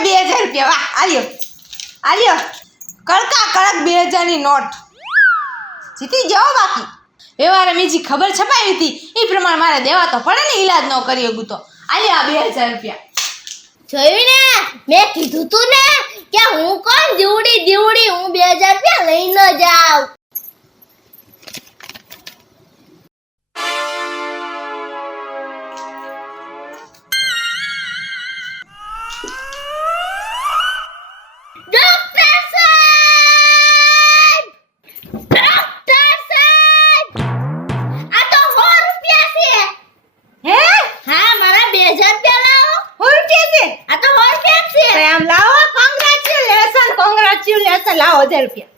2000 રૂપિયા વાહ આલ્યો કડકા કડક 2000 ની નોટ જીતી જાઓ બાકી વ્યવહારે બીજી ખબર છપાઈ હતી એ પ્રમાણે મારે દેવા તો પડે ને ઈલાજ ન કરી શકું તો આલ્યો 2000 રૂપિયા જોયું ને મેં કીધું તું ને કે હું કોણ દીવડી હું 2000 રૂપિયા લઈને જાઉં લાવો 1000 રૂપિયા